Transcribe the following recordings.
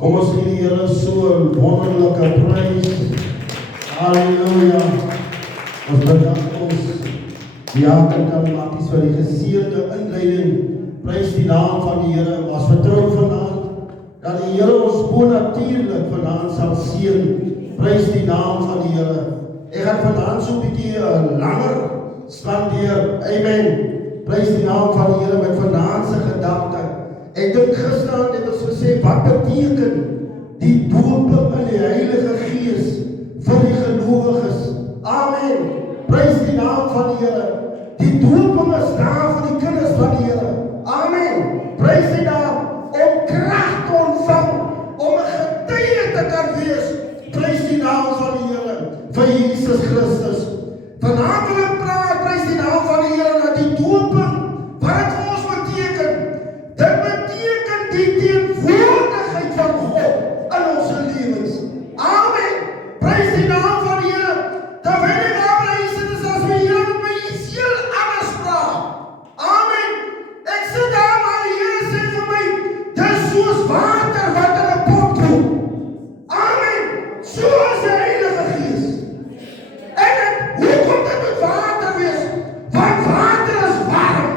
Kom ons gee die Here so 'n wonderlike prys. Halleluja. Ons bedank ons diaken Maties vir die geseënde inleiding. Prys die naam van die Here. Ons vertrou vanaand dat die Here ons bonatuurlik vanaand sal seën. Prys die naam van die Here. Ek gaan vanaand so 'n bietjie langer spandeer. Amen. Prys die naam van die Here met vanaand se gedagte. Ek dink gisteraan het ons gesê, wat beteken die doop in die Heilige Gees vir die gelowiges? Amen. Prys die naam van die Here. Die dooping is daar vir die kinders van die Here. Amen. Prys die naam om krag te ontvang, om 'n getuie te kan wees. Prys die naam van die Here vir Jesus Christus. Vanaand wil ek praat, prys die naam van die Here, dat die dooping, wat het vir ons beteken? Dit beteken die teenwoordigheid van God in ons lewens. Amen. Prys die naam van die Here. Terwyl ek daar by sit, is as my Here met my iets heel anders praat. Amen. Ek sit daar, maar die Here sê vir my, dis soos water wat in 'n pot kom. Amen. Soos die Heilige Gees. En hoe kom dit met water wees? Want water is warm.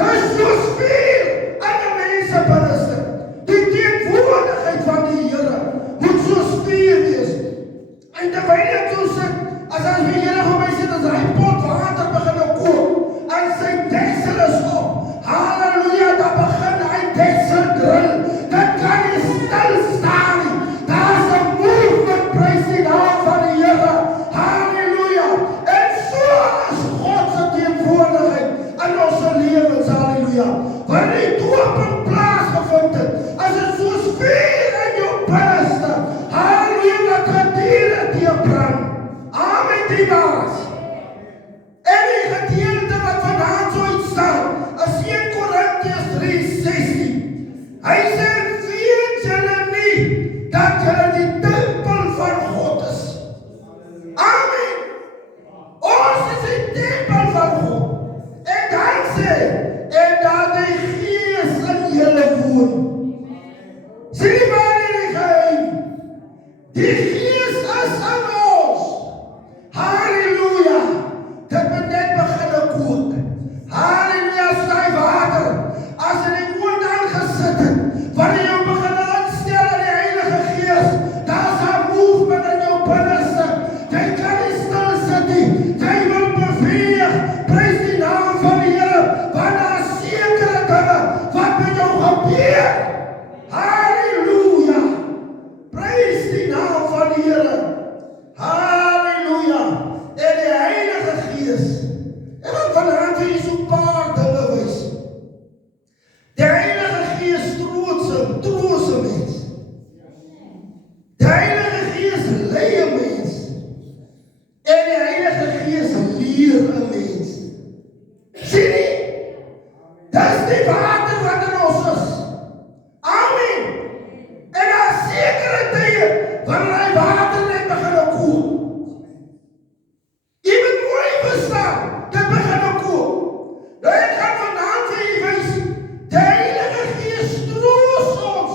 Dis soos vuur in 'n mens se binneste. Die teenwoordigheid van die Here moet soos vuur wees. En terwyl ek so sit, as die Here vir my sit, as hy pot water begin kook, en sy deksel is op, halleluja, dan begin hy deksel drill. Dit kan nie stil staan nie. Daar's 'n movement, prys die naam van die Here. Halleluja. En so is God se teenwoordigheid in ons lewens, halleluja. Wanneer die dooping plaasgevind het, as dit soos vuur in jou binneste, halleluja, wat gedurende die brand. Amen, die baas. En die gedeelte wat vanaand so iets staan, is 1 Korintiërs 3:16. Hy sê, weet julle nie, dat julle die tempel van God is. Amen. Ons is die tempel van God. En dan sê, en dat die Gees in julle woon. Sien maar die geheim. Die Gees is in ons. Halleluja. Dit moet net begin kook. Halleluja, sy water. As in die mond aangesit het, wanneer jy begin aanstel in die Heilige Gees, daar's 'n movement in jou binneste. Jy kan nie stil sit nie. Jy wil beweeg. Prys die naam van die Here, want daar is sekere dinge wat met jou gebeur. Halleluja. Prys die naam van die Here. Halleluja. En die Heilige Gees. En dan vanaand wil jy so 'n paar dinge wys. Die Heilige Gees troos 'n mens. Die Heilige Gees lei 'n mens. En die Heilige Gees leer 'n mens. Sien jy? Dis die water wat in ons is. Amen. En daar is sekere tye wanneer hy water net begin kook. Jy moet mooi verstaan, dit begin kook. Nou ek gaan vanaand vir jy wys, die Heilige Gees troos ons.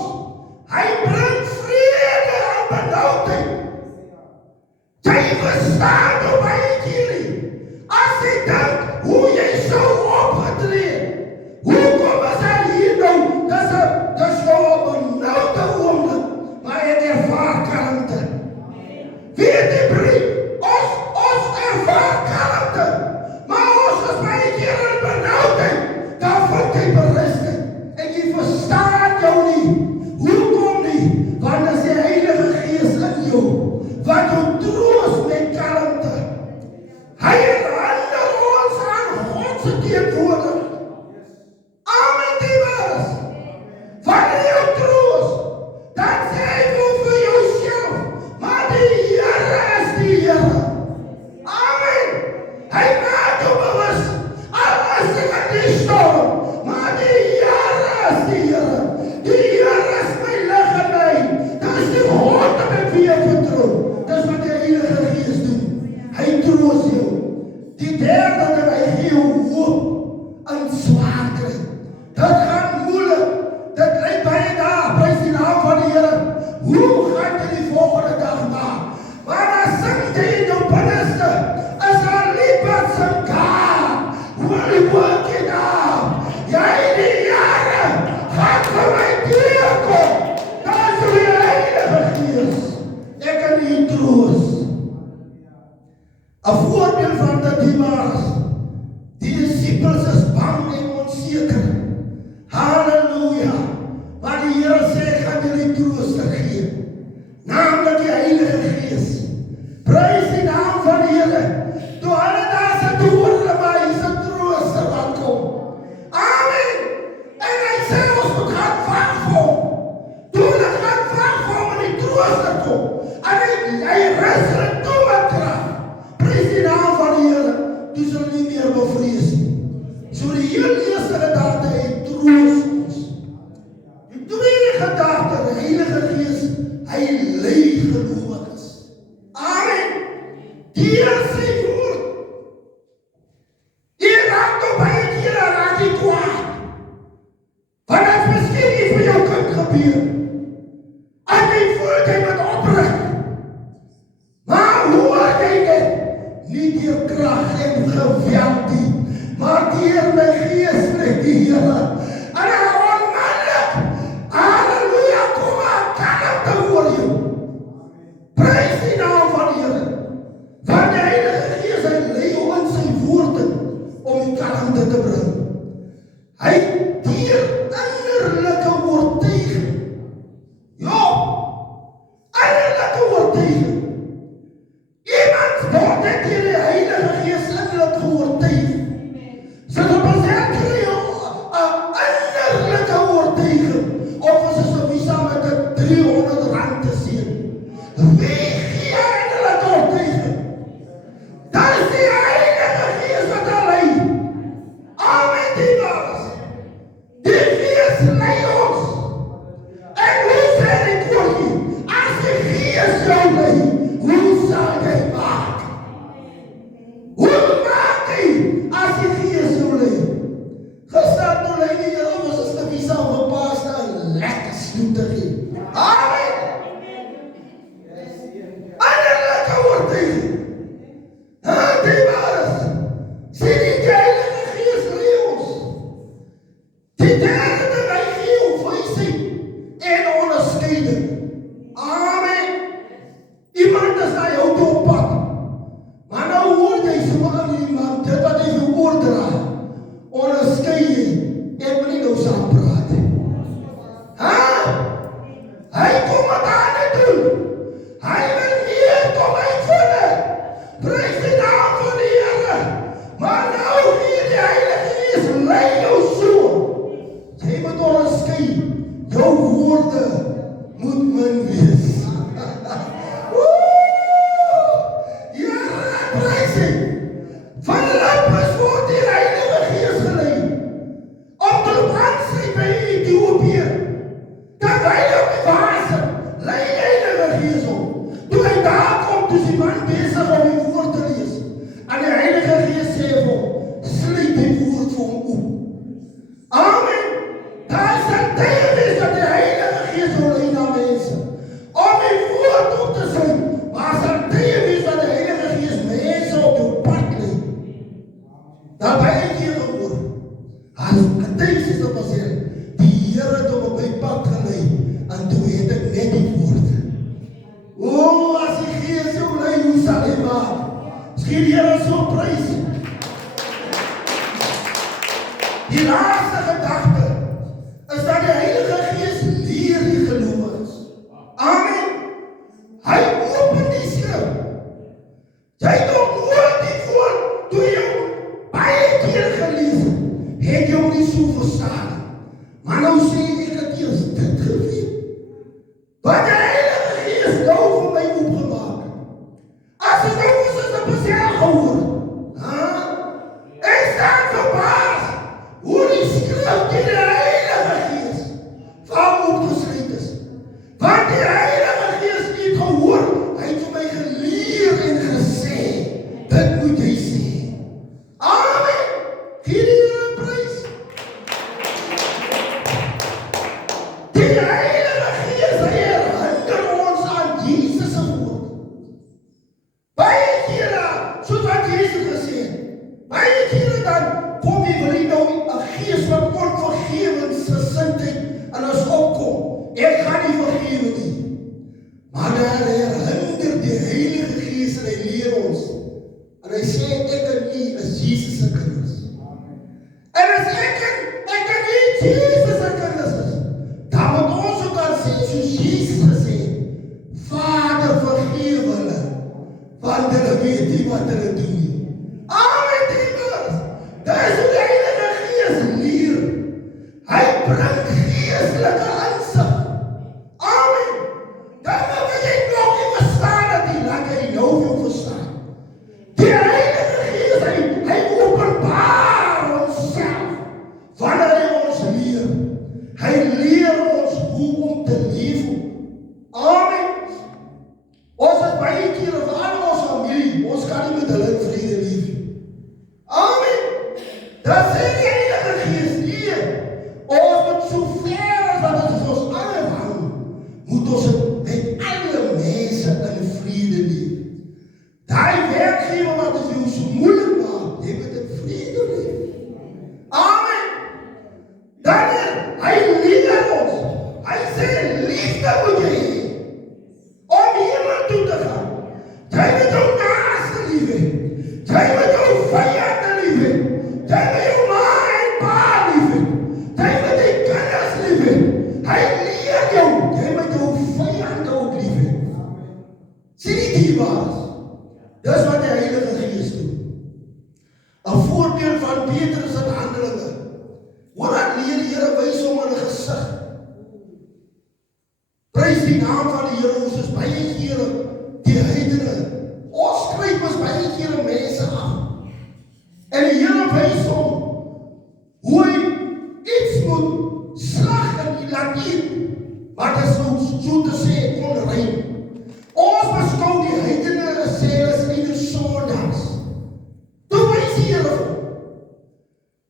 Hy bring vrede en benoudheid. Jy verstaan hoe hy hierdie. As jy dink hoe jy sou opgetree, hoekom is hy hier nou? Dis nou 'n benauwde oomblik, maar hy ervaar kalmte. Weet die brief, ons ervaar kalmte, maar ons is baie keer in benauwdheid, dan vind jy berusting, en jy verstaan jou nie. Hoekom nie? Want as die Heilige Gees in jou, wat jou troos met kalmte. Hy herinner ons aan God se teenwoordigheid. Amen, die was. Wanneer jy troos, dan sê hy vir jouself, maar die Here is die Here. Amen. Hy maak jou bewus, al is dit in die storm, maar die Here is die Here. Die Here is my lig en my. Dis die God met wie ek vertrou. Dis wat die Heilige Gees doen. Hy troos jou. Die derde ding, hy gee jou hoop in swaar kry. Dit gaan moeilik. Dit lyk baie daar, prys die naam van die Here. Hy deur innerlike oortuiging. Ja, innerlike oortuiging. Iemand word net deur die Heilige Gees innerlik geoortuig. So dat beself kry 'n innerlike oortuiging. Of as 'n visa met 'n R300 te sien. Wie gee innerlike oortuiging? Dat is die Heilige Gees wat daar lei. Amen, die was. Die Gees lei ons. En hoe sê die koortjie? As die Gees jou lei, hoe sal jy maak? Hoe maak jy as die Gees jou lei? Gister toe lei die Here ons is 'n visa op 'n paasdag 'n lekker snoep te gee. Amen. Innerlike oortuiging. Die was. Sien die Heilige Gees lei ons. Die derde ding hy gee ons wysheid en onderskeiding. Amen. Iemand is na jou toe op pad. Maar nou hoor jy so aan iemand, dit wat hy vir oordra. Onderskei jy. Ek wil nie nou saam praat. Hy kom met aan het doen. Hy wil hier kom uitvinden. Prys die naam van die Here. Maar nou hier die Heilige Gees lei jou so. Jy moet onderskei. Jou woorde moet min wees. Here, prys hy. Van lampes word die Heilige Gees gelei. Om te brandstry by Ethiopië. Dat hy op die water lei die Heilige Gees op. Toe hy daar kom, toe is die man bezig om die woord te lees. En die Heilige Gees sê vir hom, sluit die woord vir hom op. Amen. Daar is een tye wees dat die Heilige Gees wil lei na mense. Om die woord op te sluit. Maar is een tye wees dat die Heilige Gees mense op jou pad lei. Dat by een keer gehoor. As getuies is op as hier. Die Here het hom op my pad gelei. En toe het ek net die woord. As die Gees jou lei, hoe sal hy maak? Skien die Here so prys. Die laaste gedagte is dat die Heilige Gees leer die gelowiges. Amen. Hy open die skrif. Jy het ook nooit die woord, toe jy baie keer gelees het jy nie so verstaan. Maar nou sê ek het eers dit geweet. Wat die Heilige Gees nou vir my opgemaak. As ek nou is dit beself gehoor. Ek staan verbaas hoe die skrif die Heilige Gees van opgesluit is. Want die Heilige Gees het gehoor, hy het vir my geleer en gesê, dit moet jy sê. Amen. Gee die Here prys. Die Heilige Gees, hy herinner ons aan Jesus se woord. Baie kere, soos wat Jesus gesê het, baie kere dan kom jy wil jy nou 'n gees van onvergewensgesindheid in ons opkom. Ek gaan nie vergewe nie. Maar daar herinner die Heilige Gees en hy leer ons. En hy sê ek en u is Jesus se kinders. En as ek en u Jesus se kinders is, dan moet ons ook aan sê soos Jesus gesê het, Vader vergewe hulle, want hulle weet nie wat hulle doen nie. Amen, driemers. Dit is hoe die Heilige Gees leer. Hy bring geestelike insig. Amen. Dan moet jy nog nie verstaan dat die laat jy nou wil verstaan. Die Heilige Gees, hy openbaar homself wanneer hy ons leer. Hy leer ons hoe om te leef. Amen. Ons is baie kere vir al ons familie, ons kan nie met hulle in vrede leef. Amen. Dat sê die Heilige Gees nie. Ons moet so ver as wat het vir ons aanhang, moet ons met alle mense in vrede leef. Die werkgewer wat het jou so moeilik maak, jy moet in vrede leef. Amen. Dan hy leer ons. Hy sê liefde moet jy hê. Om iemand toe te gaan. Jy moet jou naaste lief hê. Jy moet jou vyande lief hê. Jy moet jou ma en pa lief hê. Here wys hom in 'n gesig. Prys die naam van die Here. Ons is baie kere die heidene. Ons skryf ons baie kere mense af. En die Here wys hom hoe hy iets moet slag en die laat eet. Maar dit is so te sê onrein. Ons beskou die heidene sê as einde sondags. Toe wys die Here vir hom.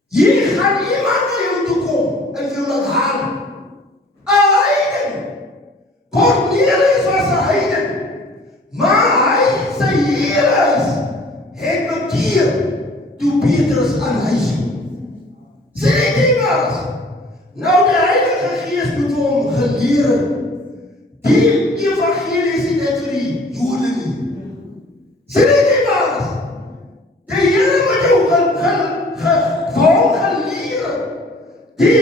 Hier gaan iemand na jou toe kom en jou laat haal. 'n Heiden. Cornelius was 'n heiden. Maar hy, sy Here is, het bekeer toe Petrus aan huis kom. Sê die ding was, nou die Heilige Gees moet hom geleer het. Die evangelie is nie net vir die Jode nie. Sê die ding was, die Here moet jou vir hom geleer het. Die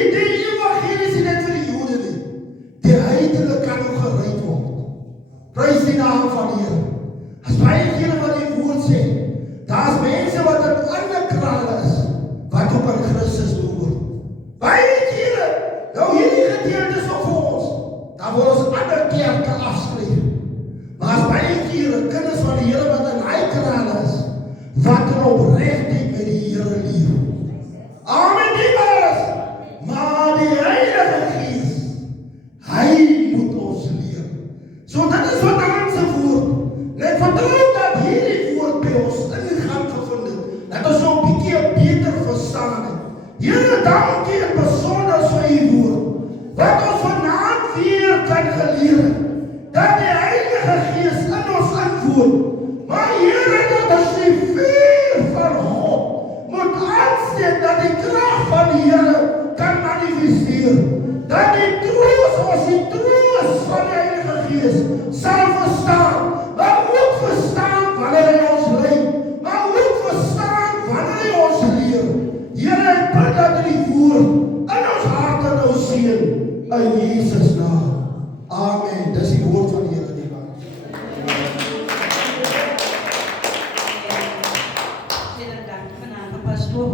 evangelie is nie net vir die Jode nie. Die heidene kan ook gered word. Prys die naam van die Here. As baie kere wat die woord sê, daar's mense wat in ander krale is, wat op aan Christus behoort. Baie kere, nou hierdie gedeelte is vir ons, dan word ons ander kerke afskryf. Maar as baie kere, kinders van die Here wat in hy krale is, wat er oprechtheid met die Here leef. Amen, die was. Maar die Heilige Gees, hy moet ons leer. So dit is wat aanse woord. Net vertrouw dat hierdie woord by ons ingang gevind het. Dat ons so 'n bietjie beter verstaan het. Here, dankie en besonder vir u woord. Wat ons vanaand weer kan geleer het. Dat die Heilige Gees in ons antwoord. Maar Here, dat ons die vuur van God moet aansteek, dat die krag van die Here kan manifesteer. Dat die troos, ons die troos van die Heilige Gees sal verstaan, maar ook verstaan wanneer hy ons lei, maar ook verstaan wanneer hy ons leer. Here, ek bid dat die woord in ons harte nou seën, in Jesus naam. Amen. Dis die woord van die Here. Pastoor